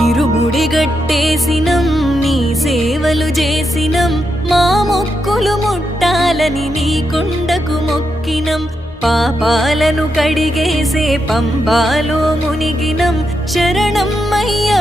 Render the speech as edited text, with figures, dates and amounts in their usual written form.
ఇరుముడి గట్టేసినం నీ సేవలు చేసినం మా మొక్కులు ముట్టాలని నీ కొండకు మొక్కినం పాపాలను కడిగేసే పంబాలో మునిగినం శరణం అయ్యప్ప